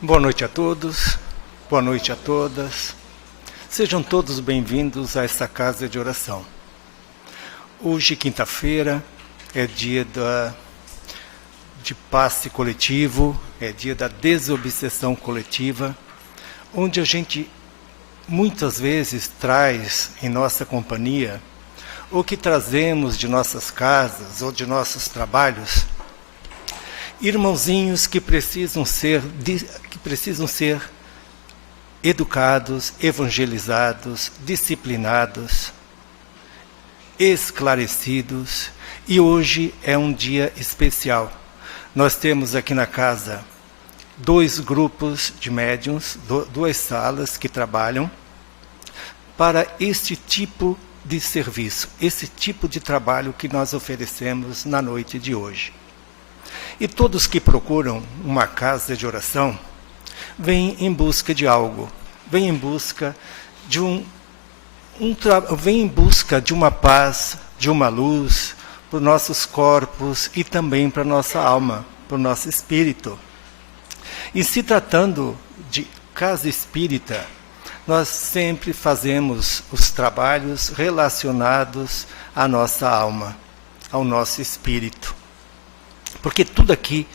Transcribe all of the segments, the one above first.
Boa noite a todos, boa noite a todas. Sejam todos bem-vindos a esta casa de oração. Hoje, quinta-feira, é dia de passe coletivo, é dia da desobsessão coletiva, onde a gente muitas vezes traz em nossa companhia o que trazemos de nossas casas ou de nossos trabalhos, irmãozinhos que precisam ser educados, evangelizados, disciplinados, esclarecidos. E hoje é um dia especial. Nós temos aqui na casa 2 grupos de médiuns, 2 salas que trabalham para este tipo de serviço, esse tipo de trabalho que nós oferecemos na noite de hoje. E todos que procuram uma casa de oração vêm em busca de algo, vêm em busca de vêm em busca de uma paz, de uma luz para os nossos corpos e também para a nossa alma, para o nosso espírito. E se tratando de casa espírita, nós sempre fazemos os trabalhos relacionados à nossa alma, ao nosso espírito. Porque tudo aqui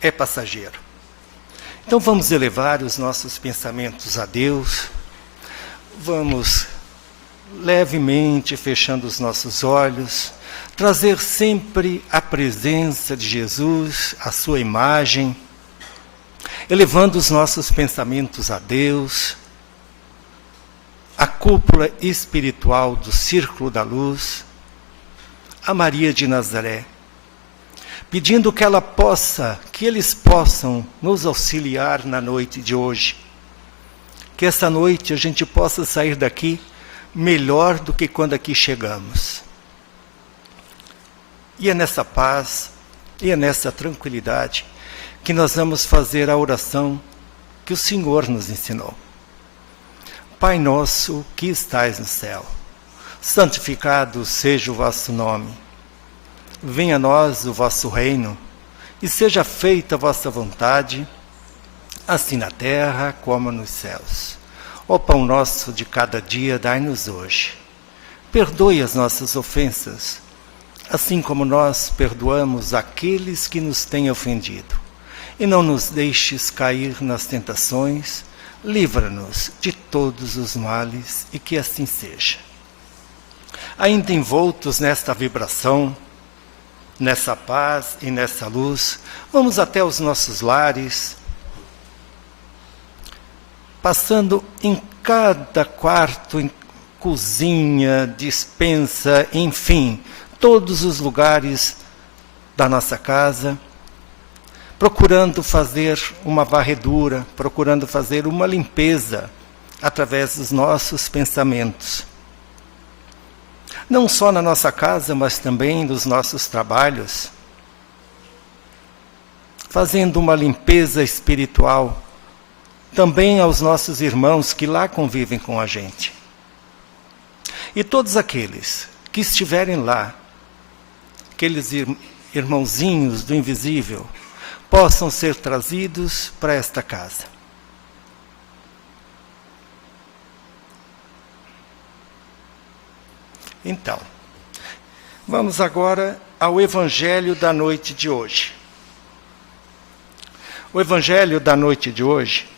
é passageiro. Então vamos elevar os nossos pensamentos a Deus, vamos levemente fechando os nossos olhos, trazer sempre a presença de Jesus, a sua imagem, elevando os nossos pensamentos a Deus, a cúpula espiritual do Círculo da Luz, a Maria de Nazaré, pedindo que eles possam nos auxiliar na noite de hoje. Que essa noite a gente possa sair daqui melhor do que quando aqui chegamos. E é nessa paz, e é nessa tranquilidade que nós vamos fazer a oração que o Senhor nos ensinou. Pai nosso que estais no céu, santificado seja o vosso nome. Venha a nós o vosso reino, e seja feita a vossa vontade, assim na terra como nos céus. O pão nosso de cada dia dai-nos hoje. Perdoe as nossas ofensas, assim como nós perdoamos aqueles que nos têm ofendido. E não nos deixes cair nas tentações, livra-nos de todos os males, e que assim seja. Ainda envoltos nesta vibração, nessa paz e nessa luz, vamos até os nossos lares, passando em cada quarto, em cozinha, despensa, enfim, todos os lugares da nossa casa, procurando fazer uma varredura, procurando fazer uma limpeza através dos nossos pensamentos. Não só na nossa casa, mas também nos nossos trabalhos, fazendo uma limpeza espiritual, também aos nossos irmãos que lá convivem com a gente. E todos aqueles que estiverem lá, aqueles irmãozinhos do invisível, possam ser trazidos para esta casa. Então, vamos agora ao Evangelho da noite de hoje. O Evangelho da noite de hoje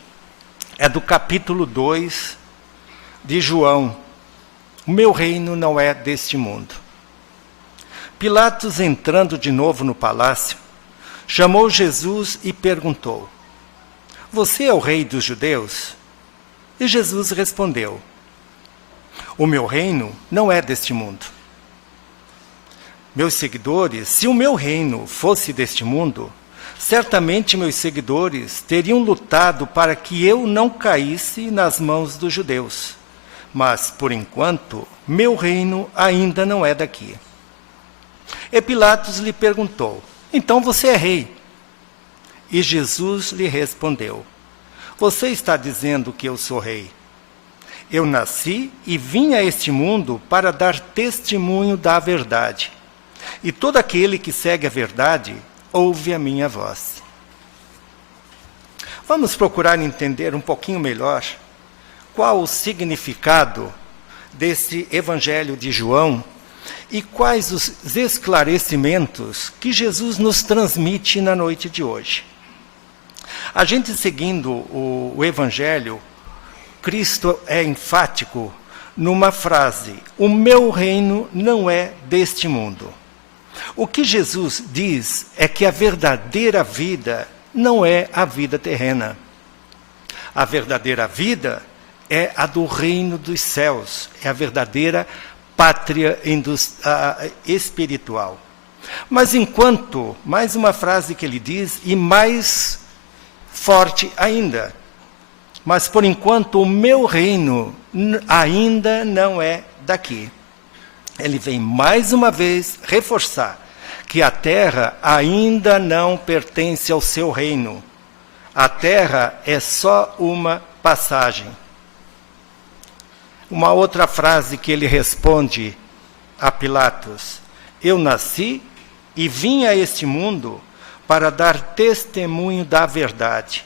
é do capítulo 2 de João. O meu reino não é deste mundo. Pilatos, entrando de novo no palácio, chamou Jesus e perguntou: Você é o rei dos judeus? E Jesus respondeu: O meu reino não é deste mundo. Meus seguidores, se o meu reino fosse deste mundo, certamente meus seguidores teriam lutado para que eu não caísse nas mãos dos judeus. Mas, por enquanto, meu reino ainda não é daqui. E Pilatos lhe perguntou: Então você é rei? E Jesus lhe respondeu: Você está dizendo que eu sou rei. Eu nasci e vim a este mundo para dar testemunho da verdade. E todo aquele que segue a verdade ouve a minha voz. Vamos procurar entender um pouquinho melhor qual o significado desse Evangelho de João e quais os esclarecimentos que Jesus nos transmite na noite de hoje. A gente seguindo o Evangelho, Cristo é enfático numa frase: o meu reino não é deste mundo. O que Jesus diz é que a verdadeira vida não é a vida terrena. A verdadeira vida é a do reino dos céus, é a verdadeira pátria espiritual. Mas enquanto, mais uma frase que ele diz, e mais forte ainda, mas por enquanto o meu reino ainda não é daqui. Ele vem mais uma vez reforçar que a terra ainda não pertence ao seu reino. A terra é só uma passagem. Uma outra frase que ele responde a Pilatos: eu nasci e vim a este mundo para dar testemunho da verdade.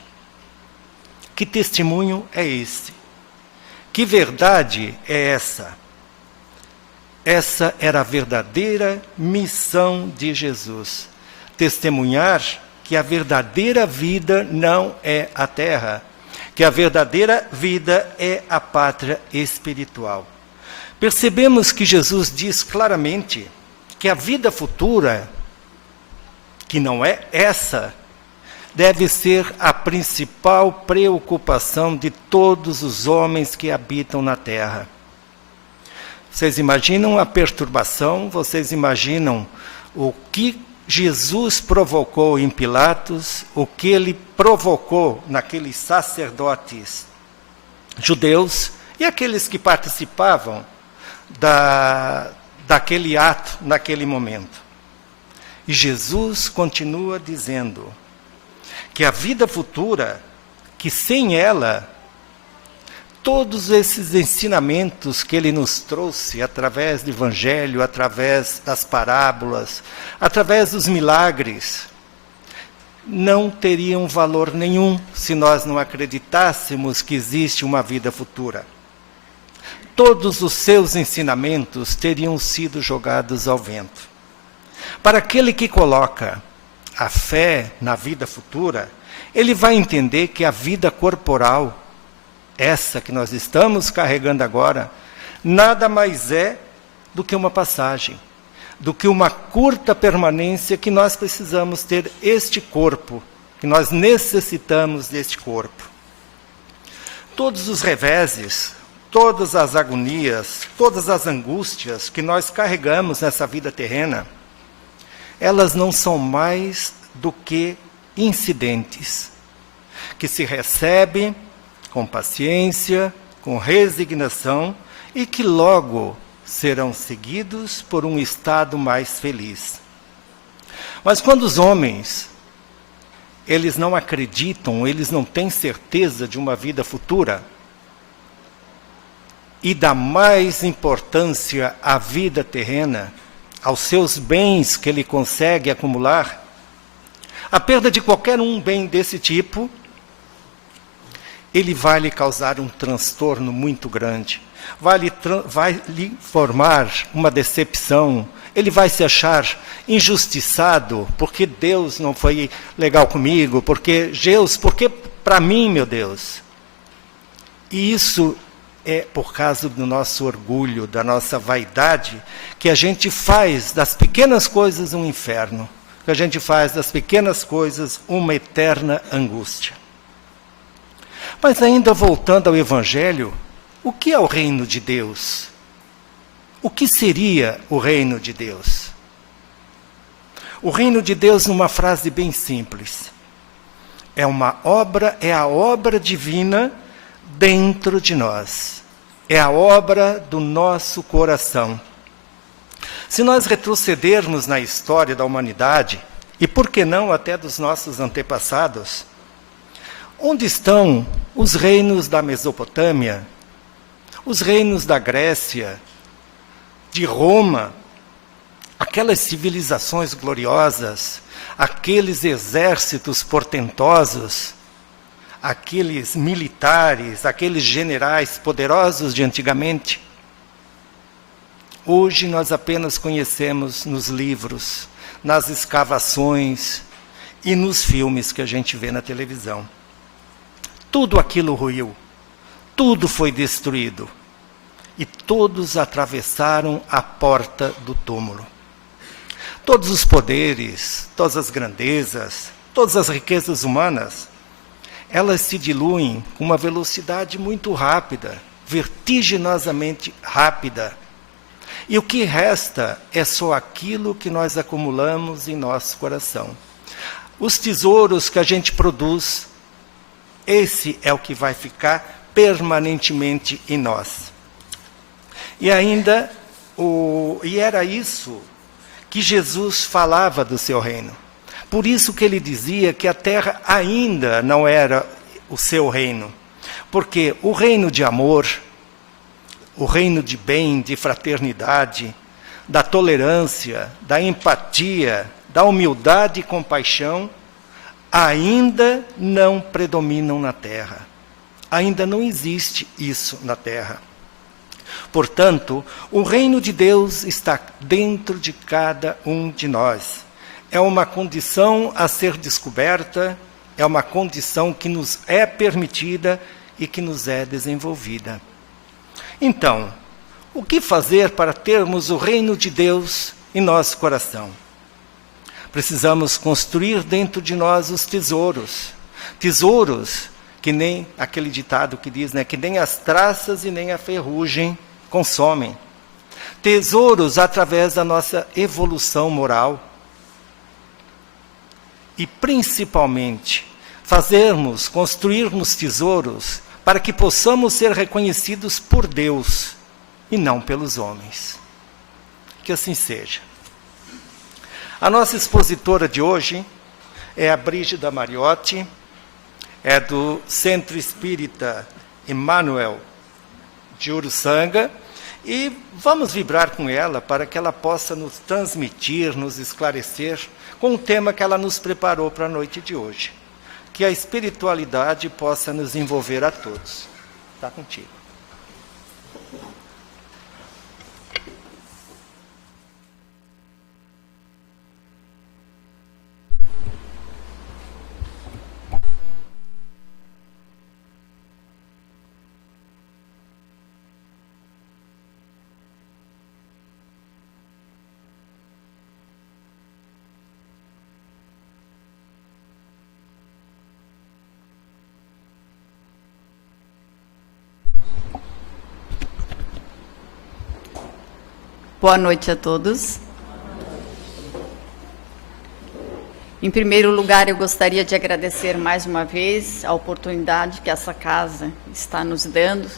Que testemunho é esse? Que verdade é essa? Essa era a verdadeira missão de Jesus. Testemunhar que a verdadeira vida não é a terra, que a verdadeira vida é a pátria espiritual. Percebemos que Jesus diz claramente que a vida futura, que não é essa, deve ser a principal preocupação de todos os homens que habitam na terra. Vocês imaginam a perturbação? Vocês imaginam o que Jesus provocou em Pilatos, o que ele provocou naqueles sacerdotes judeus e aqueles que participavam daquele ato naquele momento. E Jesus continua dizendo que a vida futura, que sem ela, todos esses ensinamentos que ele nos trouxe através do Evangelho, através das parábolas, através dos milagres, não teriam valor nenhum se nós não acreditássemos que existe uma vida futura. Todos os seus ensinamentos teriam sido jogados ao vento. Para aquele que coloca a fé na vida futura, ele vai entender que a vida corporal, essa que nós estamos carregando agora, nada mais é do que uma passagem, do que uma curta permanência que nós precisamos ter este corpo, que nós necessitamos deste corpo. Todos os reveses, todas as agonias, todas as angústias que nós carregamos nessa vida terrena, elas não são mais do que incidentes, que se recebem com paciência, com resignação, e que logo serão seguidos por um estado mais feliz. Mas quando os homens, eles não acreditam, eles não têm certeza de uma vida futura, e dá mais importância à vida terrena, aos seus bens que ele consegue acumular, a perda de qualquer um bem desse tipo, ele vai lhe causar um transtorno muito grande, vai lhe formar uma decepção, ele vai se achar injustiçado, porque Deus não foi legal comigo, porque para mim, meu Deus. E isso é por causa do nosso orgulho, da nossa vaidade, que a gente faz das pequenas coisas um inferno, que a gente faz das pequenas coisas uma eterna angústia. Mas ainda voltando ao Evangelho, o que é o reino de Deus? O que seria o reino de Deus? O reino de Deus, numa frase bem simples, é a obra divina dentro de nós. É a obra do nosso coração. Se nós retrocedermos na história da humanidade, e por que não até dos nossos antepassados, onde estão os reinos da Mesopotâmia, os reinos da Grécia, de Roma, aquelas civilizações gloriosas, aqueles exércitos portentosos, aqueles militares, aqueles generais poderosos de antigamente. Hoje nós apenas conhecemos nos livros, nas escavações e nos filmes que a gente vê na televisão. Tudo aquilo ruiu, tudo foi destruído e todos atravessaram a porta do túmulo. Todos os poderes, todas as grandezas, todas as riquezas humanas, elas se diluem com uma velocidade muito rápida, vertiginosamente rápida. E o que resta é só aquilo que nós acumulamos em nosso coração. Os tesouros que a gente produz, esse é o que vai ficar permanentemente em nós. E ainda, era isso que Jesus falava do seu reino. Por isso que ele dizia que a terra ainda não era o seu reino. Porque o reino de amor, o reino de bem, de fraternidade, da tolerância, da empatia, da humildade e compaixão, ainda não predominam na terra. Ainda não existe isso na terra. Portanto, o reino de Deus está dentro de cada um de nós. É uma condição a ser descoberta, é uma condição que nos é permitida e que nos é desenvolvida. Então, o que fazer para termos o reino de Deus em nosso coração? Precisamos construir dentro de nós os tesouros. Tesouros que nem aquele ditado que diz, que nem as traças e nem a ferrugem consomem. Tesouros através da nossa evolução moral. E principalmente, construirmos tesouros para que possamos ser reconhecidos por Deus e não pelos homens. Que assim seja. A nossa expositora de hoje é a Brígida Mariotti, é do Centro Espírita Emmanuel de Uruçanga, e vamos vibrar com ela para que ela possa nos transmitir, nos esclarecer com o tema que ela nos preparou para a noite de hoje. Que a espiritualidade possa nos envolver a todos. Está contigo. Boa noite a todos. Em primeiro lugar, eu gostaria de agradecer mais uma vez a oportunidade que essa casa está nos dando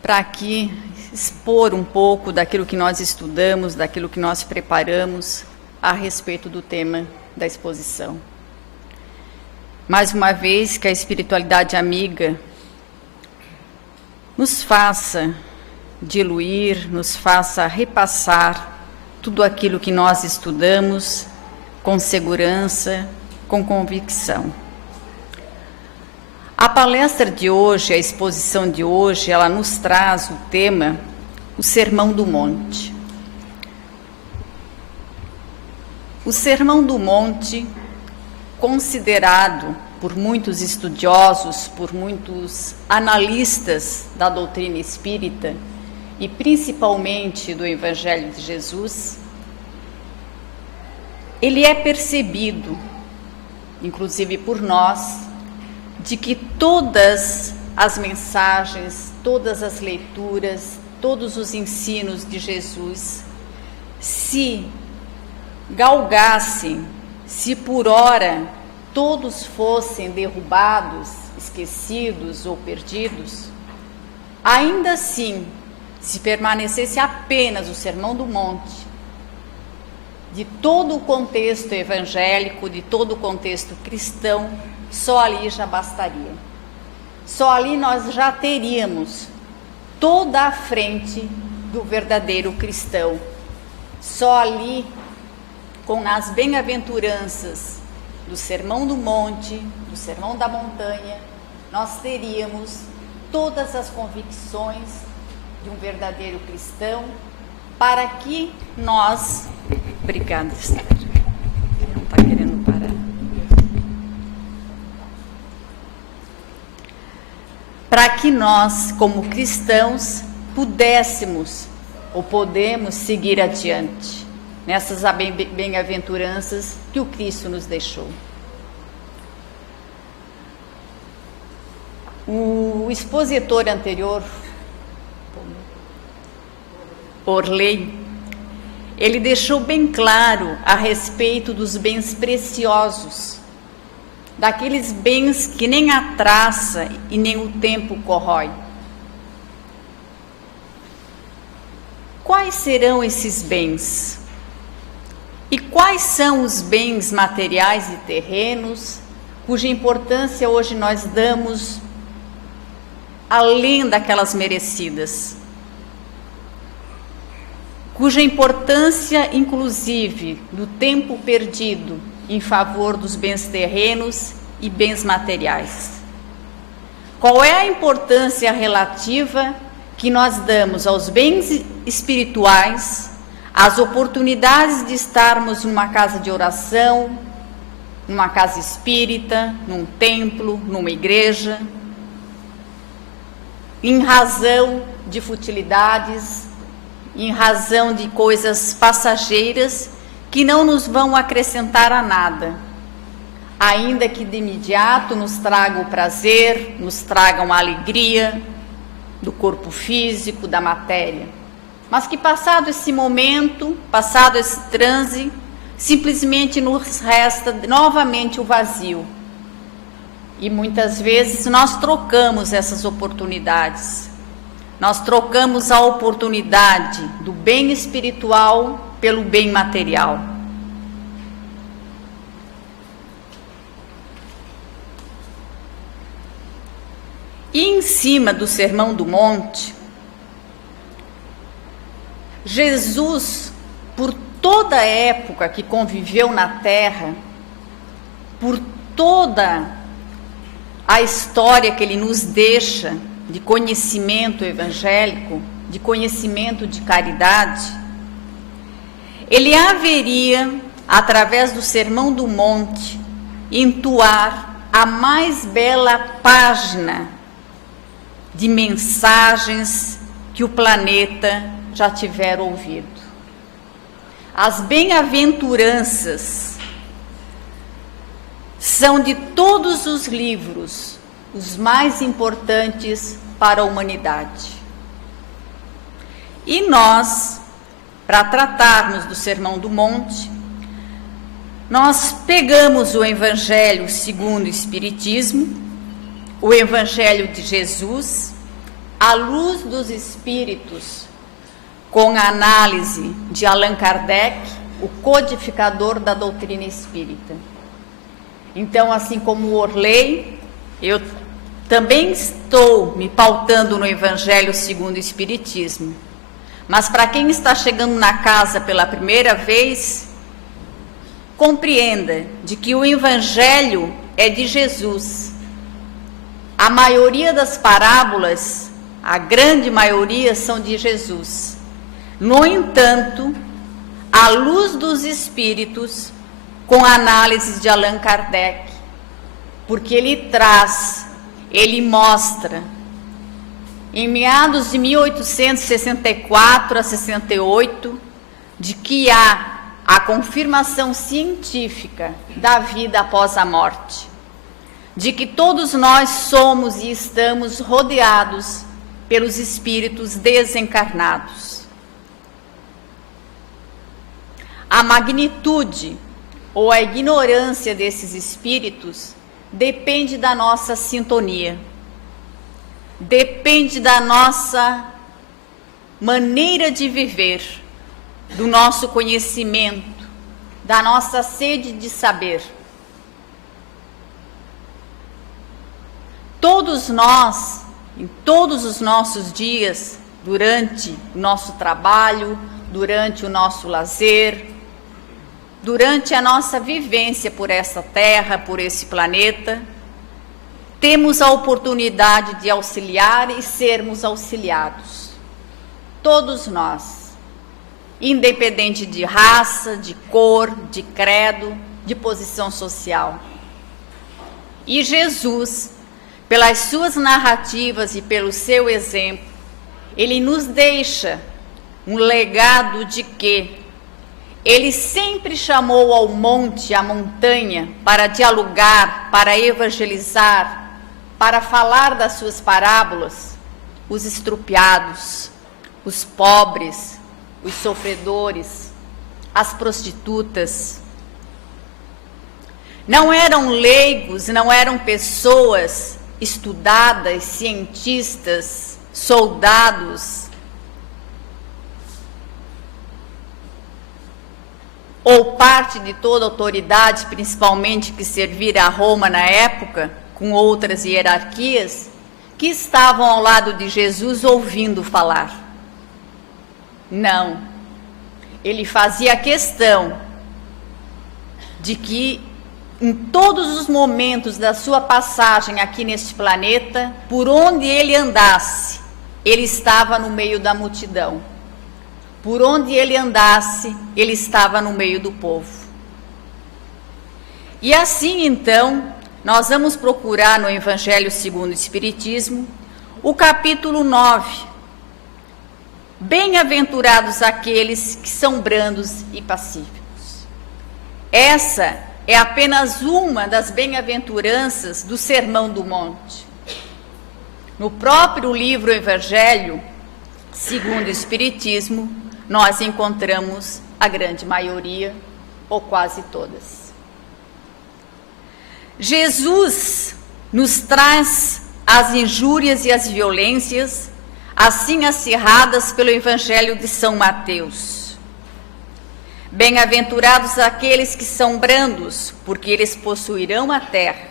para aqui expor um pouco daquilo que nós estudamos, daquilo que nós preparamos a respeito do tema da exposição. Mais uma vez, que a espiritualidade amiga nos faça diluir, nos faça repassar tudo aquilo que nós estudamos com segurança, com convicção. A palestra de hoje, a exposição de hoje, ela nos traz o tema, o Sermão do Monte. O Sermão do Monte, considerado por muitos estudiosos, por muitos analistas da doutrina espírita, e principalmente do Evangelho de Jesus, ele é percebido, inclusive por nós, de que todas as mensagens, todas as leituras, todos os ensinos de Jesus, se galgassem, se por ora todos fossem derrubados, esquecidos ou perdidos, ainda assim, se permanecesse apenas o Sermão do Monte, de todo o contexto evangélico, de todo o contexto cristão, só ali já bastaria. Só ali nós já teríamos toda a frente do verdadeiro cristão. Só ali, com as bem-aventuranças do Sermão do Monte, do Sermão da Montanha, nós teríamos todas as convicções de um verdadeiro cristão, para que nós... Obrigada, Esther. Não está querendo parar. Para que nós, como cristãos, pudéssemos ou podemos seguir adiante nessas bem-aventuranças que o Cristo nos deixou. O expositor anterior, Orley, ele deixou bem claro a respeito dos bens preciosos, daqueles bens que nem a traça e nem o tempo corrói. Quais serão esses bens? E quais são os bens materiais e terrenos, cuja importância hoje nós damos além daquelas merecidas? Cuja importância, inclusive, do tempo perdido em favor dos bens terrenos e bens materiais. Qual é a importância relativa que nós damos aos bens espirituais, às oportunidades de estarmos numa casa de oração, numa casa espírita, num templo, numa igreja, em razão de futilidades, em razão de coisas passageiras que não nos vão acrescentar a nada, ainda que de imediato nos tragam o prazer, nos tragam a alegria do corpo físico, da matéria, mas que passado esse momento, passado esse transe, simplesmente nos resta novamente o vazio. E muitas vezes nós trocamos essas oportunidades. Nós trocamos a oportunidade do bem espiritual pelo bem material. E em cima do Sermão do Monte, Jesus, por toda a época que conviveu na terra, por toda a história que ele nos deixa de conhecimento evangélico, de conhecimento de caridade, ele haveria, através do Sermão do Monte, entoar a mais bela página de mensagens que o planeta já tiver ouvido. As bem-aventuranças são de todos os livros os mais importantes para a humanidade. E nós, para tratarmos do Sermão do Monte, nós pegamos o Evangelho segundo o Espiritismo, o Evangelho de Jesus, à luz dos Espíritos, com a análise de Allan Kardec, o codificador da doutrina espírita. Então, assim como o Orley, eu também estou me pautando no Evangelho segundo o Espiritismo. Mas para quem está chegando na casa pela primeira vez, compreenda de que o Evangelho é de Jesus. A maioria das parábolas, a grande maioria, são de Jesus. No entanto, à luz dos Espíritos, com a análise de Allan Kardec, porque ele traz, ele mostra, em meados de 1864 a 68, de que há a confirmação científica da vida após a morte, de que todos nós somos e estamos rodeados pelos espíritos desencarnados. A magnitude ou a ignorância desses espíritos depende da nossa sintonia, depende da nossa maneira de viver, do nosso conhecimento, da nossa sede de saber. Todos nós, em todos os nossos dias, durante o nosso trabalho, durante o nosso lazer, durante a nossa vivência por essa terra, por esse planeta, temos a oportunidade de auxiliar e sermos auxiliados. Todos nós, independente de raça, de cor, de credo, de posição social. E Jesus, pelas suas narrativas e pelo seu exemplo, ele nos deixa um legado de que ele sempre chamou ao monte, à montanha, para dialogar, para evangelizar, para falar das suas parábolas, os estrupiados, os pobres, os sofredores, as prostitutas. Não eram leigos, não eram pessoas estudadas, cientistas, soldados, ou parte de toda autoridade, principalmente que servira a Roma na época, com outras hierarquias, que estavam ao lado de Jesus ouvindo falar. Não. Ele fazia questão de que em todos os momentos da sua passagem aqui neste planeta, por onde ele andasse, ele estava no meio da multidão. Por onde ele andasse, ele estava no meio do povo. E assim, então, nós vamos procurar no Evangelho segundo o Espiritismo, o capítulo 9. Bem-aventurados aqueles que são brandos e pacíficos. Essa é apenas uma das bem-aventuranças do Sermão do Monte. No próprio livro Evangelho segundo o Espiritismo, nós encontramos a grande maioria, ou quase todas. Jesus nos traz as injúrias e as violências, assim acirradas pelo Evangelho de São Mateus. Bem-aventurados aqueles que são brandos, porque eles possuirão a terra.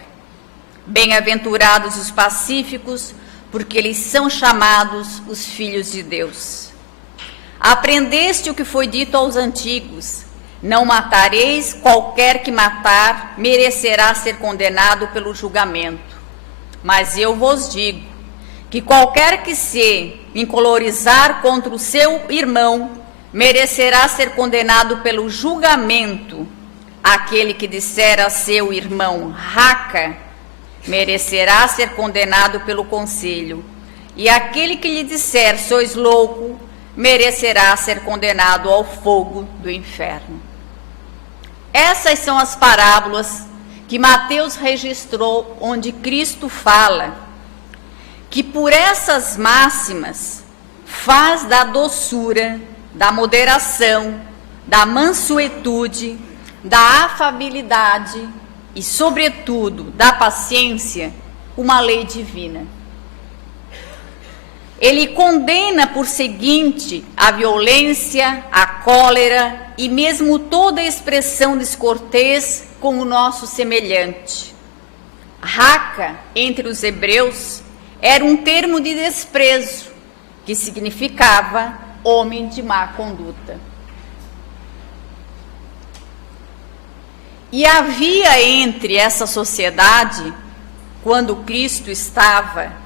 Bem-aventurados os pacíficos, porque eles são chamados os filhos de Deus. Aprendeste o que foi dito aos antigos: não matareis, qualquer que matar merecerá ser condenado pelo julgamento. Mas eu vos digo que qualquer que se encolorizar contra o seu irmão merecerá ser condenado pelo julgamento. Aquele que disser a seu irmão raca merecerá ser condenado pelo conselho. E aquele que lhe disser sois louco merecerá ser condenado ao fogo do inferno. Essas são as parábolas que Mateus registrou, onde Cristo fala que por essas máximas faz da doçura, da moderação, da mansuetude, da afabilidade e, sobretudo, da paciência, uma lei divina. Ele condena, por seguinte, a violência, a cólera e mesmo toda expressão descortês com o nosso semelhante. Raca, entre os hebreus, era um termo de desprezo, que significava homem de má conduta. E havia entre essa sociedade, quando Cristo estava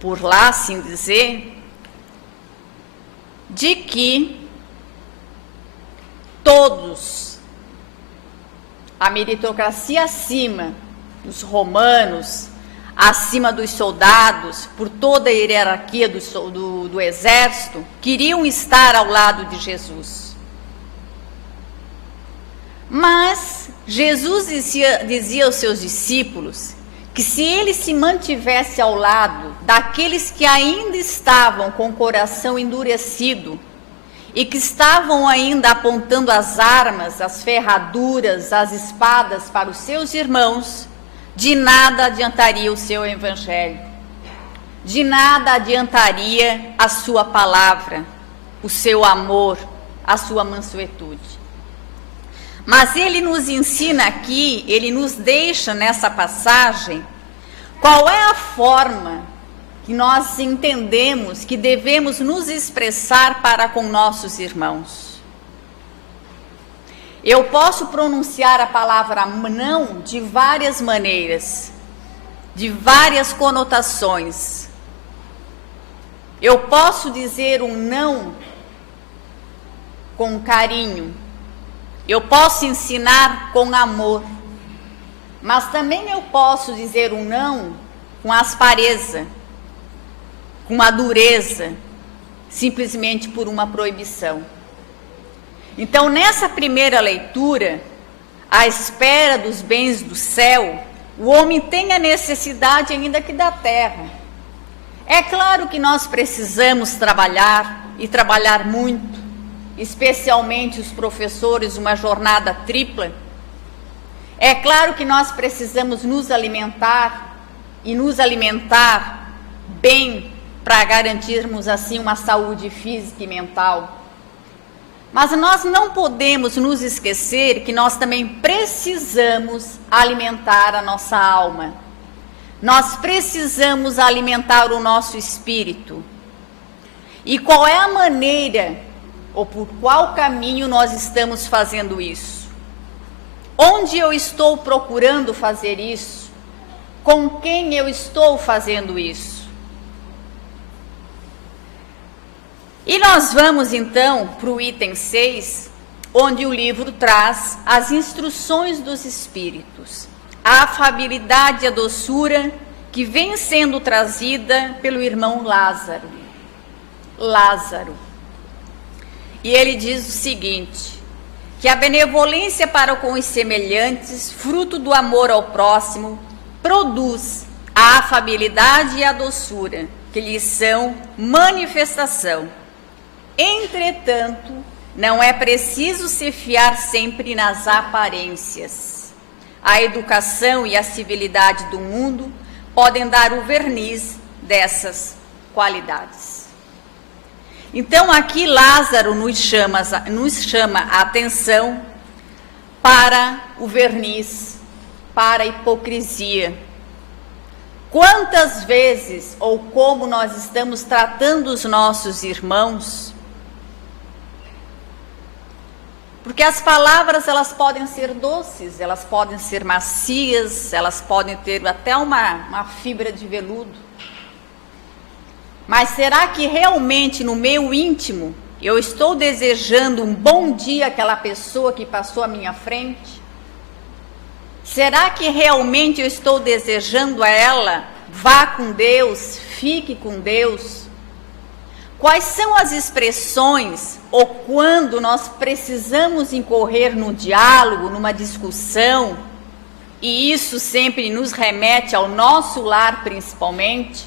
por lá, assim dizer, de que todos, a meritocracia acima dos romanos, acima dos soldados, por toda a hierarquia do exército, queriam estar ao lado de Jesus. Mas Jesus dizia aos seus discípulos que se ele se mantivesse ao lado daqueles que ainda estavam com o coração endurecido e que estavam ainda apontando as armas, as ferraduras, as espadas para os seus irmãos, de nada adiantaria o seu evangelho, de nada adiantaria a sua palavra, o seu amor, a sua mansuetude. Mas ele nos ensina aqui, ele nos deixa nessa passagem, qual é a forma que nós entendemos que devemos nos expressar para com nossos irmãos. Eu posso pronunciar a palavra não de várias maneiras, de várias conotações. Eu posso dizer um não com carinho, eu posso ensinar com amor, mas também eu posso dizer um não com aspereza, com uma dureza, simplesmente por uma proibição. Então, nessa primeira leitura, à espera dos bens do céu, o homem tem a necessidade ainda que da terra. É claro que nós precisamos trabalhar, e trabalhar muito, especialmente os professores, uma jornada tripla. É claro que nós precisamos nos alimentar, e nos alimentar bem, para garantirmos assim uma saúde física e mental. Mas nós não podemos nos esquecer que nós também precisamos alimentar a nossa alma. Nós precisamos alimentar o nosso espírito. E qual é a maneira, ou por qual caminho nós estamos fazendo isso? Onde eu estou procurando fazer isso? Com quem eu estou fazendo isso? E nós vamos então para o item 6, onde o livro traz as instruções dos espíritos, a afabilidade e a doçura que vem sendo trazida pelo irmão Lázaro. E ele diz o seguinte, que a benevolência para com os semelhantes, fruto do amor ao próximo, produz a afabilidade e a doçura, que lhes são manifestação. Entretanto, não é preciso se fiar sempre nas aparências. A educação e a civilidade do mundo podem dar o verniz dessas qualidades. Então, aqui Lázaro nos chama a atenção para o verniz, para a hipocrisia. Quantas vezes ou como nós estamos tratando os nossos irmãos? Porque as palavras, elas podem ser doces, elas podem ser macias, elas podem ter até uma fibra de veludo. Mas será que realmente no meu íntimo eu estou desejando um bom dia àquela pessoa que passou à minha frente? Será que realmente eu estou desejando a ela, vá com Deus, fique com Deus? Quais são as expressões ou quando nós precisamos incorrer no diálogo, numa discussão, e isso sempre nos remete ao nosso lar principalmente,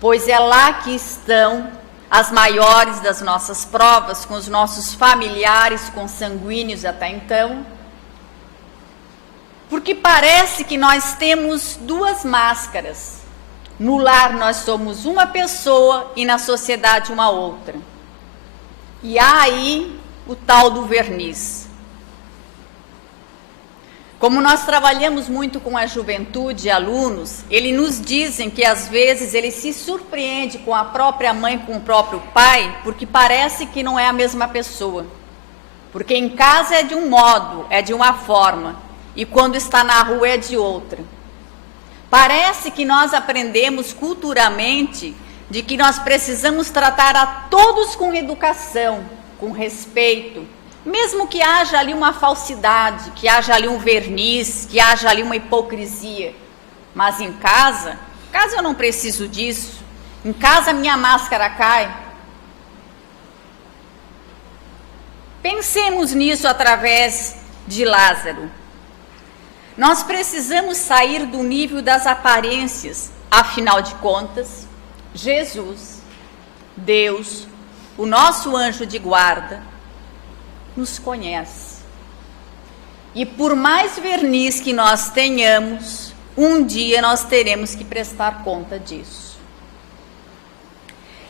pois é lá que estão as maiores das nossas provas, com os nossos familiares consanguíneos até então. Porque parece que nós temos duas máscaras. No lar nós somos uma pessoa e na sociedade uma outra. E há aí o tal do verniz. Como nós trabalhamos muito com a juventude e alunos, eles nos dizem que às vezes ele se surpreende com a própria mãe, com o próprio pai, porque parece que não é a mesma pessoa. Porque em casa é de um modo, é de uma forma, e quando está na rua é de outra. Parece que nós aprendemos culturalmente de que nós precisamos tratar a todos com educação, com respeito, mesmo que haja ali uma falsidade, que haja ali um verniz, que haja ali uma hipocrisia. Mas em casa eu não preciso disso. Em casa minha máscara cai. Pensemos nisso através de Lázaro. Nós precisamos sair do nível das aparências. Afinal de contas, Jesus, Deus, o nosso anjo de guarda, nos conhece. E por mais verniz que nós tenhamos, um dia nós teremos que prestar conta disso.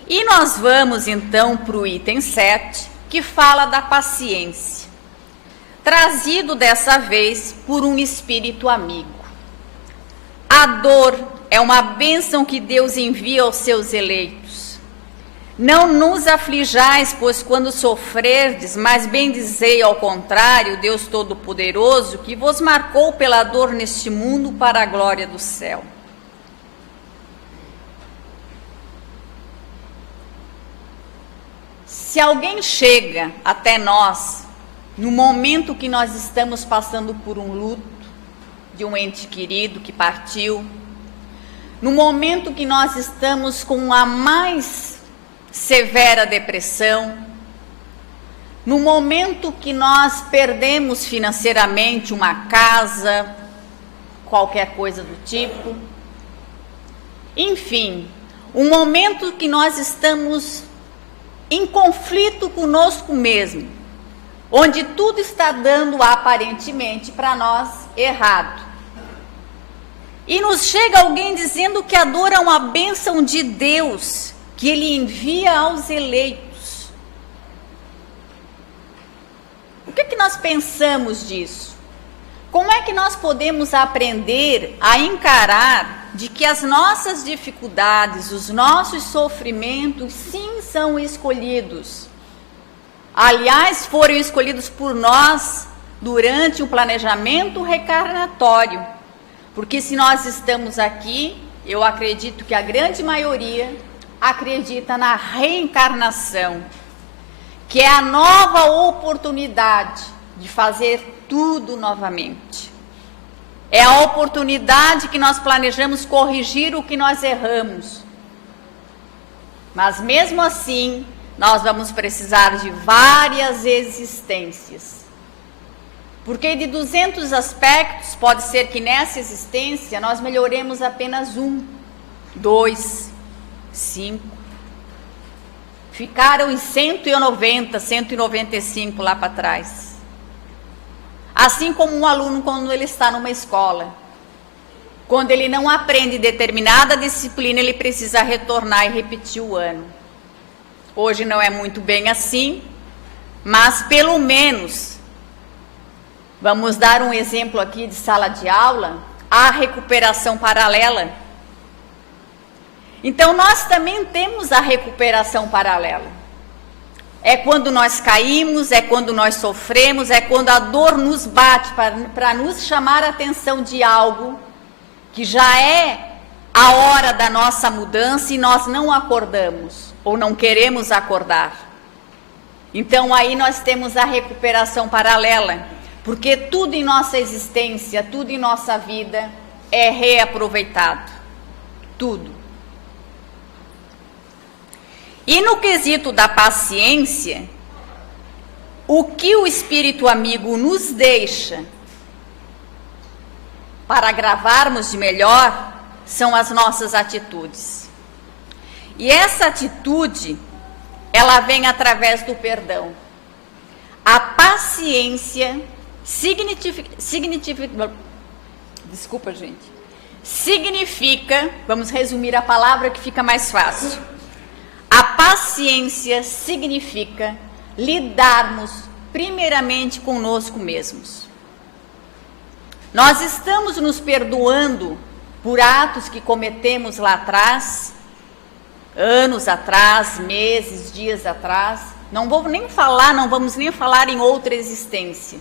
E nós vamos então para o item 7, que fala da paciência, trazido dessa vez por um espírito amigo. A dor é uma bênção que Deus envia aos seus eleitos. Não nos aflijais, pois quando sofrerdes, mas bendizei ao contrário, Deus Todo-Poderoso, que vos marcou pela dor neste mundo para a glória do céu. se alguém chega até nós, no momento que nós estamos passando por um luto de um ente querido que partiu, no momento que nós estamos com a mais severa depressão, no momento que nós perdemos financeiramente uma casa, qualquer coisa do tipo, enfim, um momento que nós estamos em conflito conosco mesmo, onde tudo está dando aparentemente para nós errado. E nos chega alguém dizendo que a dor é uma bênção de Deus, que Ele envia aos eleitos. O que nós pensamos disso? Como é que nós podemos aprender a encarar de que as nossas dificuldades, os nossos sofrimentos, sim, são escolhidos? Aliás, foram escolhidos por nós durante o planejamento reencarnatório. Porque se nós estamos aqui, eu acredito que a grande maioria acredita na reencarnação, que é a nova oportunidade de fazer tudo novamente. É a oportunidade que nós planejamos corrigir o que nós erramos. Mas mesmo assim, nós vamos precisar de várias existências. Porque de 200 aspectos, pode ser que nessa existência nós melhoremos apenas 1, 2, 5. Ficaram em 190, 195 lá para trás. Assim como um aluno quando ele está numa escola. Quando ele não aprende determinada disciplina, ele precisa retornar e repetir o ano. Hoje não é muito bem assim, mas pelo menos... Vamos dar um exemplo aqui de sala de aula, a recuperação paralela. Então, nós também temos a recuperação paralela. É quando nós caímos, é quando nós sofremos, é quando a dor nos bate para nos chamar a atenção de algo que já é a hora da nossa mudança e nós não acordamos ou não queremos acordar. Então, aí nós temos a recuperação paralela. Porque tudo em nossa existência, tudo em nossa vida é reaproveitado. Tudo. E no quesito da paciência, o que o Espírito Amigo nos deixa para gravarmos de melhor são as nossas atitudes. E essa atitude, ela vem através do perdão. A paciência significa, vamos resumir a palavra que fica mais fácil. A paciência significa lidarmos primeiramente conosco mesmos. Nós estamos nos perdoando por atos que cometemos lá atrás, anos atrás, meses, dias atrás. Não vamos nem falar em outra existência.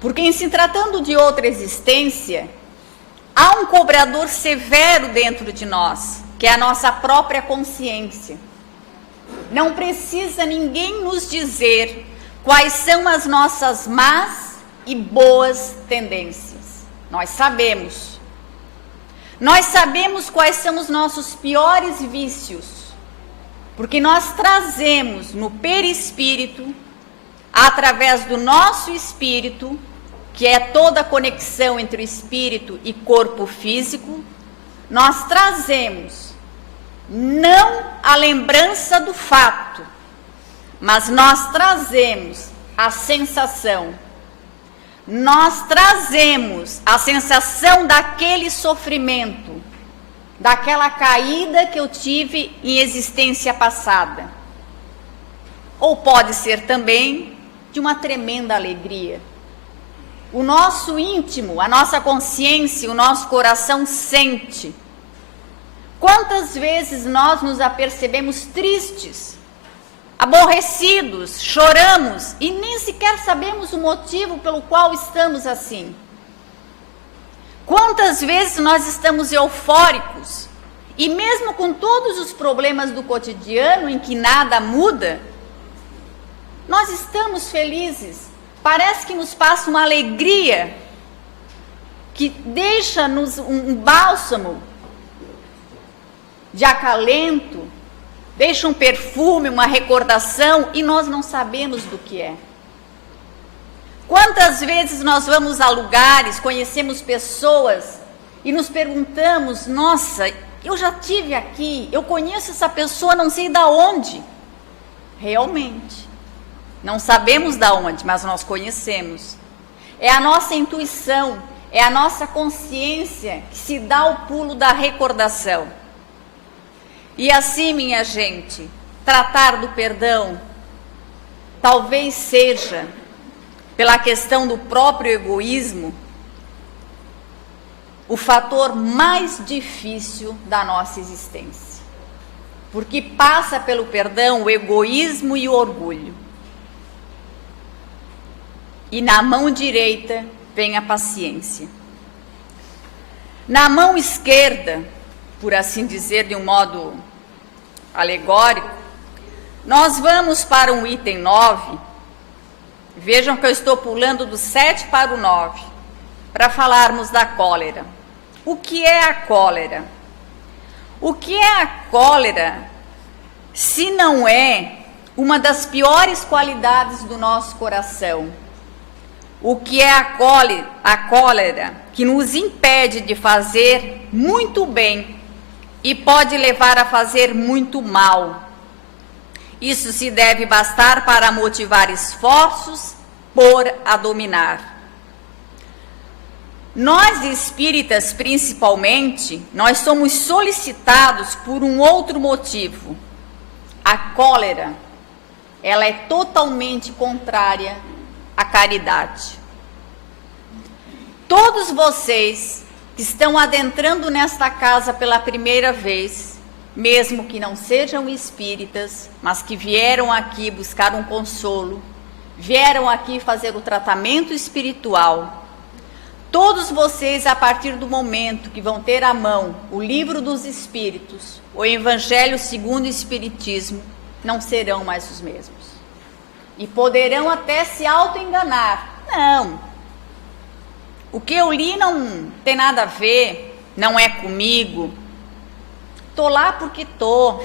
Porque em se tratando de outra existência, há um cobrador severo dentro de nós, que é a nossa própria consciência. Não precisa ninguém nos dizer quais são as nossas más e boas tendências. Nós sabemos. Nós sabemos quais são os nossos piores vícios, porque nós trazemos no perispírito, através do nosso espírito, que é toda a conexão entre o espírito e corpo físico, nós trazemos não a lembrança do fato, mas nós trazemos a sensação. Nós trazemos a sensação daquele sofrimento, daquela caída que eu tive em existência passada. Ou pode ser também de uma tremenda alegria. O nosso íntimo, a nossa consciência, o nosso coração sente. Quantas vezes nós nos apercebemos tristes, aborrecidos, choramos e nem sequer sabemos o motivo pelo qual estamos assim? Quantas vezes nós estamos eufóricos E mesmo com todos os problemas do cotidiano em que nada muda, nós estamos felizes. Parece que nos passa uma alegria que deixa-nos um bálsamo de acalento, deixa um perfume, uma recordação, e nós não sabemos do que é. Quantas vezes nós vamos a lugares, conhecemos pessoas e nos perguntamos: nossa, eu já estive aqui, eu conheço essa pessoa, não sei da onde. Realmente, não sabemos da onde, mas nós conhecemos. É a nossa intuição, é a nossa consciência que se dá o pulo da recordação. E assim, minha gente, tratar do perdão talvez seja, pela questão do próprio egoísmo, o fator mais difícil da nossa existência. Porque passa pelo perdão o egoísmo e o orgulho. E na mão direita vem a paciência. Na mão esquerda, por assim dizer, de um modo alegórico, nós vamos para um item 9. Vejam que eu estou pulando do 7 para o 9, para falarmos da cólera. O que é a cólera? O que é a cólera, se não é uma das piores qualidades do nosso coração? O que é a cólera que nos impede de fazer muito bem e pode levar a fazer muito mal? Isso se deve bastar para motivar esforços por a dominar. Nós espíritas, principalmente, nós somos solicitados por um outro motivo. A cólera, ela é totalmente contrária à caridade. Todos vocês que estão adentrando nesta casa pela primeira vez, mesmo que não sejam espíritas, mas que vieram aqui buscar um consolo, vieram aqui fazer o tratamento espiritual, todos vocês, a partir do momento que vão ter à mão o Livro dos Espíritos, o Evangelho segundo o Espiritismo, não serão mais os mesmos. E poderão até se auto-enganar. Não. O que eu li não tem nada a ver, não é comigo. Tô lá porque tô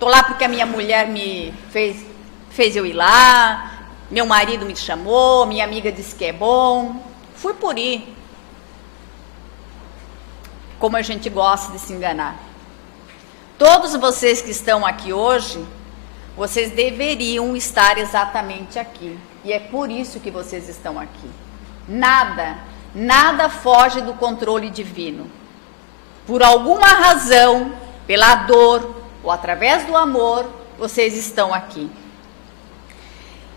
lá porque a minha mulher me fez eu ir lá, meu marido me chamou, minha amiga disse que é bom, fui por ir. Como a gente gosta de se enganar. Todos vocês que estão aqui hoje, vocês deveriam estar exatamente aqui, e é por isso que vocês estão aqui. Nada foge do controle divino. Por alguma razão, pela dor ou através do amor, vocês estão aqui.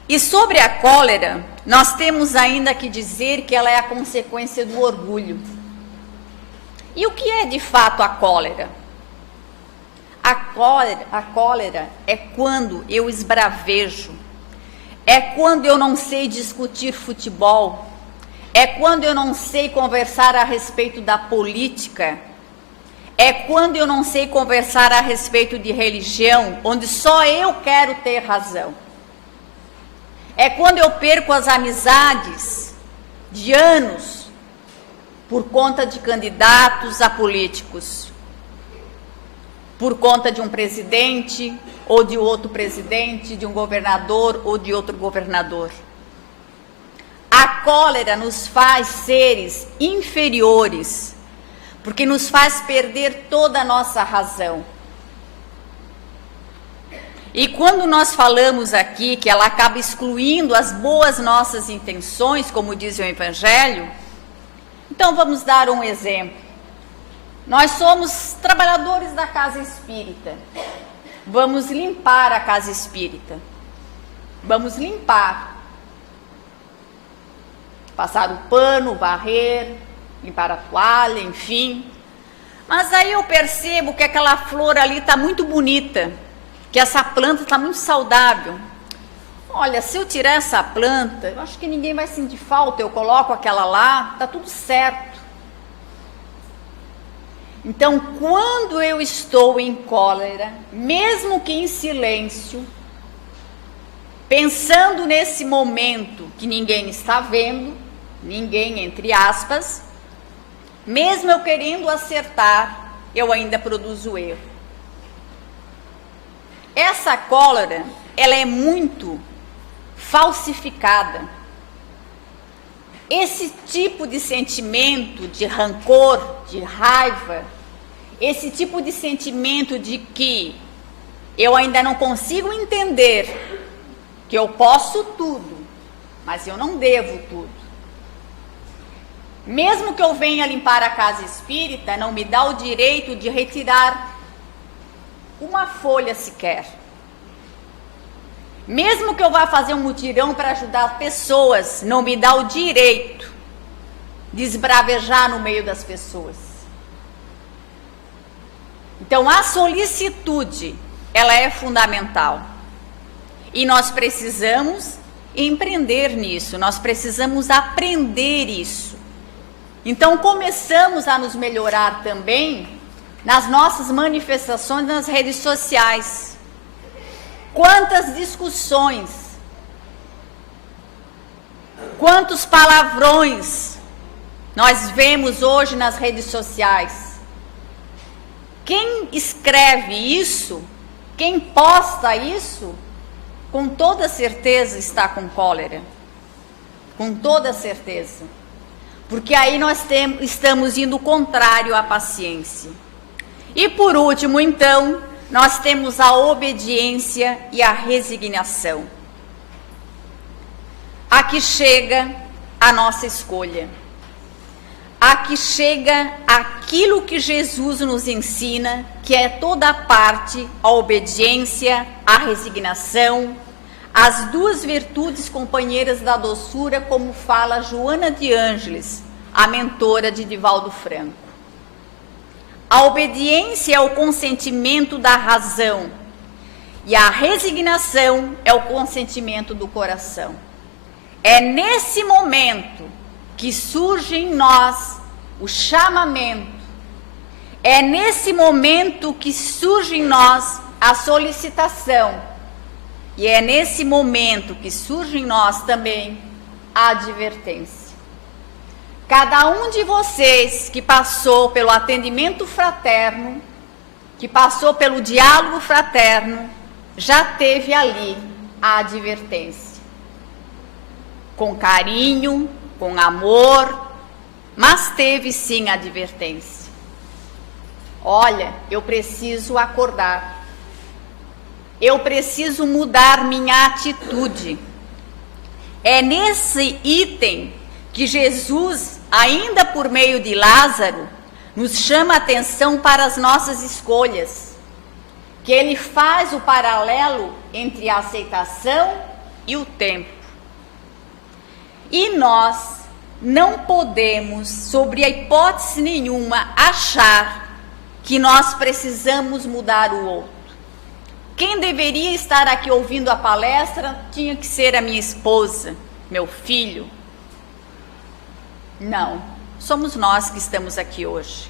E sobre a cólera, nós temos ainda que dizer que ela é a consequência do orgulho. E o que é de fato a cólera? A cólera é quando eu esbravejo, é quando eu não sei discutir futebol, é quando eu não sei conversar a respeito da política, é quando eu não sei conversar a respeito de religião, onde só eu quero ter razão. É quando eu perco as amizades de anos por conta de candidatos a políticos, por conta de um presidente ou de outro presidente, de um governador ou de outro governador. A cólera nos faz seres inferiores, porque nos faz perder toda a nossa razão. E quando nós falamos aqui que ela acaba excluindo as boas nossas intenções, como diz o Evangelho, então vamos dar um exemplo. Nós somos trabalhadores da casa espírita. Vamos limpar a casa espírita. Vamos limpar. Passar o pano, varrer, limpar a toalha, enfim. Mas aí eu percebo que aquela flor ali está muito bonita, que essa planta está muito saudável. Olha, se eu tirar essa planta, eu acho que ninguém vai sentir falta, eu coloco aquela lá, está tudo certo. Então, quando eu estou em cólera, mesmo que em silêncio, pensando nesse momento que ninguém está vendo, ninguém entre aspas, mesmo eu querendo acertar, eu ainda produzo erro. Essa cólera, ela é muito falsificada. Esse tipo de sentimento de rancor, de raiva, esse tipo de sentimento de que eu ainda não consigo entender que eu posso tudo, mas eu não devo tudo. Mesmo que eu venha limpar a casa espírita, não me dá o direito de retirar uma folha sequer. Mesmo que eu vá fazer um mutirão para ajudar pessoas, não me dá o direito de esbravejar no meio das pessoas. Então, a solicitude, ela é fundamental. E nós precisamos empreender nisso, nós precisamos aprender isso. Então, começamos a nos melhorar também nas nossas manifestações nas redes sociais. Quantas discussões, quantos palavrões nós vemos hoje nas redes sociais. Quem escreve isso, quem posta isso, com toda certeza está com cólera. Com toda certeza. Porque aí nós estamos indo contrário à paciência. E por último, então, nós temos a obediência e a resignação. Aqui chega a nossa escolha. Aqui chega aquilo que Jesus nos ensina, que é toda a parte, a obediência, a resignação, as duas virtudes companheiras da doçura, como fala Joana de Ângeles, a mentora de Divaldo Franco. A obediência é o consentimento da razão e a resignação é o consentimento do coração. É nesse momento que surge em nós o chamamento, é nesse momento que surge em nós a solicitação e é nesse momento que surge em nós também a advertência. Cada um de vocês que passou pelo atendimento fraterno, que passou pelo diálogo fraterno, já teve ali a advertência. Com carinho, com amor, mas teve sim a advertência. Olha, eu preciso acordar. Eu preciso mudar minha atitude. É nesse item que Jesus, ainda por meio de Lázaro, nos chama a atenção para as nossas escolhas, que ele faz o paralelo entre a aceitação e o tempo. E nós não podemos, sobre a hipótese nenhuma, achar que nós precisamos mudar o outro. Quem deveria estar aqui ouvindo a palestra tinha que ser a minha esposa, meu filho. Não, somos nós que estamos aqui hoje.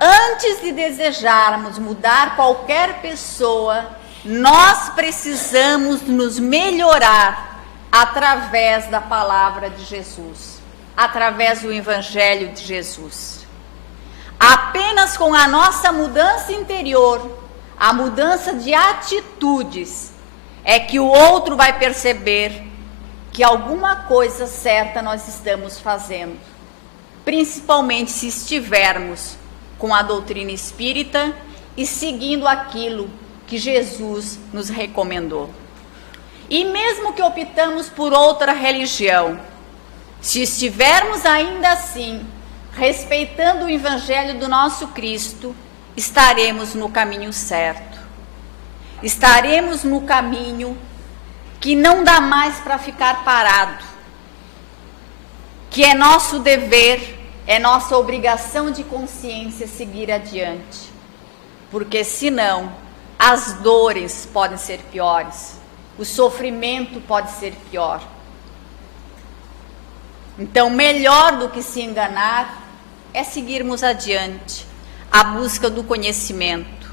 Antes de desejarmos mudar qualquer pessoa, nós precisamos nos melhorar através da palavra de Jesus, através do Evangelho de Jesus. Apenas com a nossa mudança interior, a mudança de atitudes, é que o outro vai perceber que alguma coisa certa nós estamos fazendo, principalmente se estivermos com a doutrina espírita e seguindo aquilo que Jesus nos recomendou. E mesmo que optamos por outra religião, se estivermos ainda assim respeitando o Evangelho do nosso Cristo, estaremos no caminho certo. Estaremos no caminho que não dá mais para ficar parado, que é nosso dever, é nossa obrigação de consciência seguir adiante, porque senão as dores podem ser piores, o sofrimento pode ser pior. Então, melhor do que se enganar é seguirmos adiante a busca do conhecimento,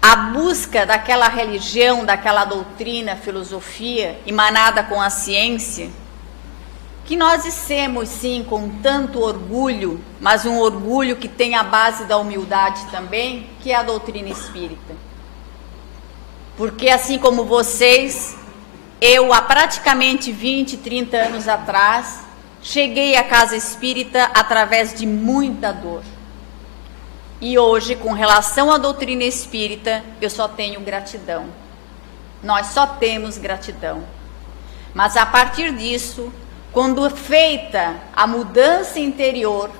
a busca daquela religião, daquela doutrina, filosofia emanada com a ciência, que nós dissemos sim com tanto orgulho, mas um orgulho que tem a base da humildade também, que é a doutrina espírita. Porque assim como vocês, eu há praticamente 20, 30 anos atrás, cheguei à casa espírita através de muita dor. E hoje, com relação à doutrina espírita, eu só tenho gratidão. Nós só temos gratidão. Mas a partir disso, quando feita a mudança interior,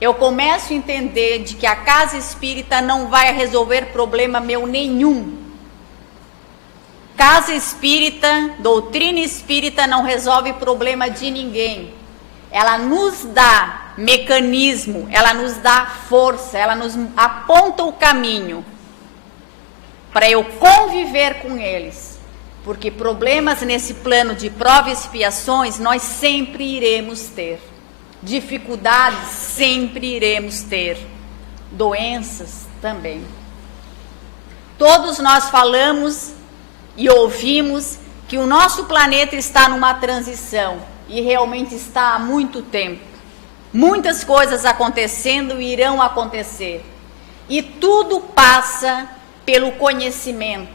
eu começo a entender de que a casa espírita não vai resolver problema meu nenhum. Casa espírita, doutrina espírita não resolve problema de ninguém. Ela nos dá mecanismo, ela nos dá força, ela nos aponta o caminho para eu conviver com eles. Porque problemas nesse plano de provas e expiações nós sempre iremos ter. Dificuldades sempre iremos ter. Doenças também. Todos nós falamos e ouvimos que o nosso planeta está numa transição, e realmente está há muito tempo. Muitas coisas acontecendo e irão acontecer. E tudo passa pelo conhecimento.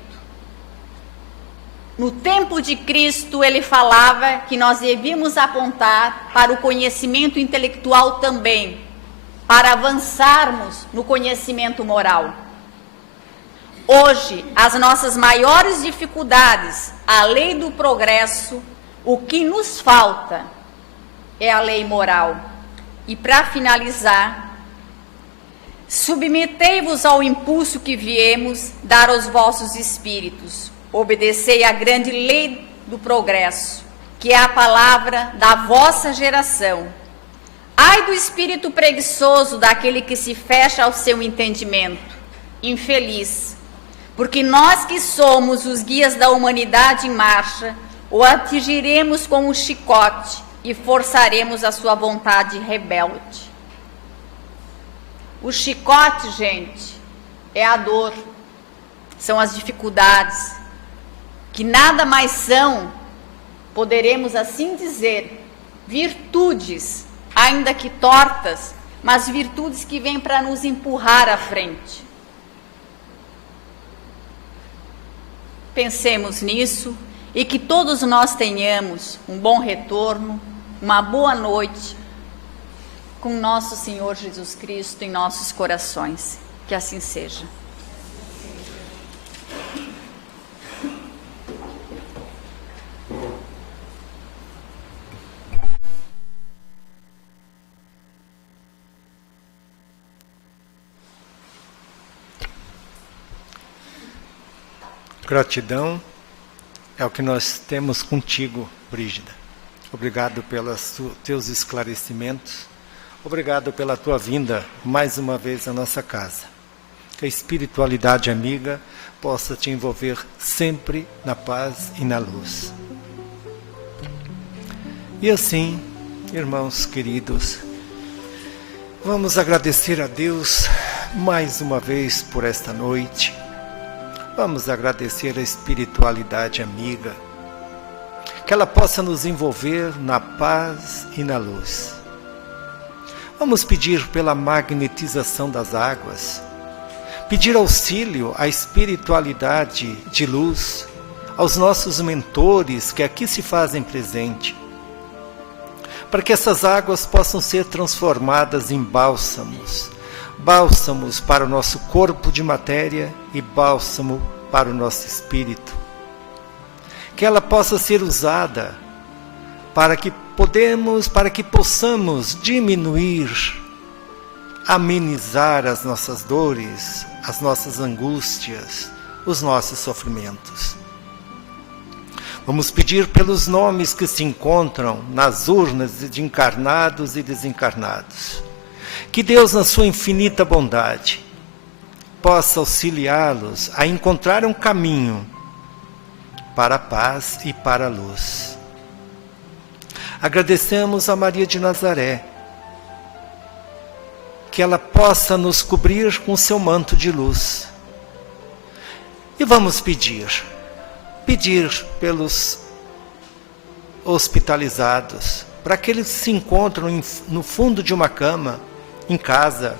No tempo de Cristo, ele falava que nós devíamos apontar para o conhecimento intelectual também, para avançarmos no conhecimento moral. Hoje, as nossas maiores dificuldades, a lei do progresso, o que nos falta é a lei moral. E para finalizar, submetei-vos ao impulso que viemos dar aos vossos espíritos. Obedecei à grande lei do progresso, que é a palavra da vossa geração. Ai do espírito preguiçoso daquele que se fecha ao seu entendimento. Infeliz, porque nós que somos os guias da humanidade em marcha, o atingiremos com um chicote e forçaremos a sua vontade rebelde. O chicote, gente, é a dor, são as dificuldades, que nada mais são, poderemos assim dizer, virtudes, ainda que tortas, mas virtudes que vêm para nos empurrar à frente. Pensemos nisso e que todos nós tenhamos um bom retorno, uma boa noite com nosso Senhor Jesus Cristo em nossos corações. Que assim seja. Gratidão é o que nós temos contigo, Brígida. Obrigado pelos teus esclarecimentos. Obrigado pela tua vinda mais uma vez à nossa casa. Que a espiritualidade amiga possa te envolver sempre na paz e na luz. E assim, irmãos queridos, vamos agradecer a Deus mais uma vez por esta noite. Vamos agradecer a espiritualidade amiga, que ela possa nos envolver na paz e na luz. Vamos pedir pela magnetização das águas, pedir auxílio à espiritualidade de luz, aos nossos mentores que aqui se fazem presente, para que essas águas possam ser transformadas em bálsamos, bálsamos para o nosso corpo de matéria e bálsamo para o nosso espírito. Que ela possa ser usada para que possamos diminuir, amenizar as nossas dores, as nossas angústias, os nossos sofrimentos. Vamos pedir pelos nomes que se encontram nas urnas de encarnados e desencarnados. Que Deus, na sua infinita bondade, possa auxiliá-los a encontrar um caminho para a paz e para a luz. Agradecemos a Maria de Nazaré, que ela possa nos cobrir com seu manto de luz. E vamos pedir pelos hospitalizados, para aqueles que se encontram no fundo de uma cama, em casa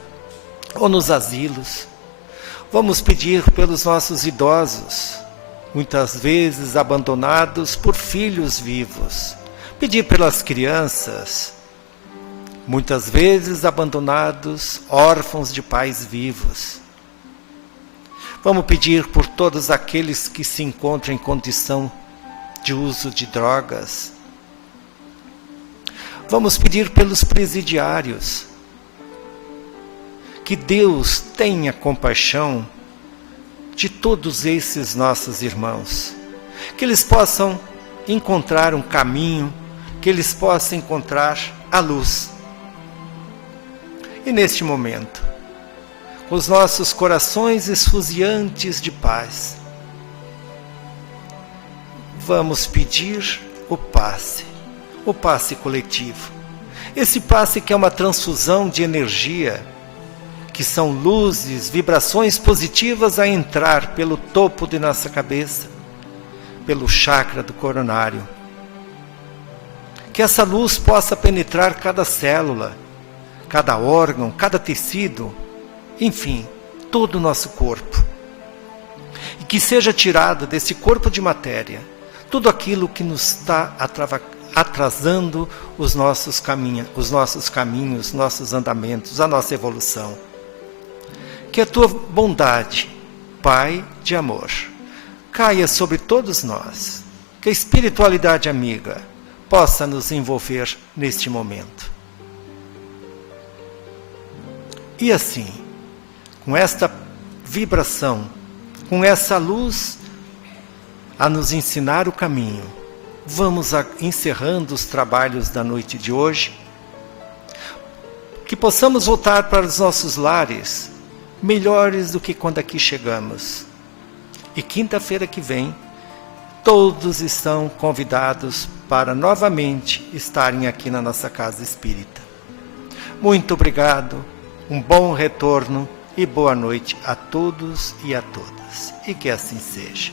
ou nos asilos. Vamos pedir pelos nossos idosos, muitas vezes abandonados por filhos vivos. Pedir pelas crianças, muitas vezes abandonados, órfãos de pais vivos. Vamos pedir por todos aqueles que se encontram em condição de uso de drogas. Vamos pedir pelos presidiários. Que Deus tenha compaixão de todos esses nossos irmãos. Que eles possam encontrar um caminho, que eles possam encontrar a luz. E neste momento, com os nossos corações esfuziantes de paz, vamos pedir o passe coletivo. Esse passe que é uma transfusão de energia, que são luzes, vibrações positivas a entrar pelo topo de nossa cabeça, pelo chakra do coronário. Que essa luz possa penetrar cada célula, cada órgão, cada tecido, enfim, todo o nosso corpo. E que seja tirado desse corpo de matéria tudo aquilo que nos está atrasando os nossos caminhos, nossos andamentos, a nossa evolução. Que a tua bondade, Pai de amor, caia sobre todos nós. Que a espiritualidade amiga possa nos envolver neste momento. E assim, com esta vibração, com essa luz a nos ensinar o caminho, vamos encerrando os trabalhos da noite de hoje. Que possamos voltar para os nossos lares melhores do que quando aqui chegamos. E quinta-feira que vem, todos estão convidados para novamente estarem aqui na nossa casa espírita. Muito obrigado, um bom retorno e boa noite a todos e a todas. E que assim seja.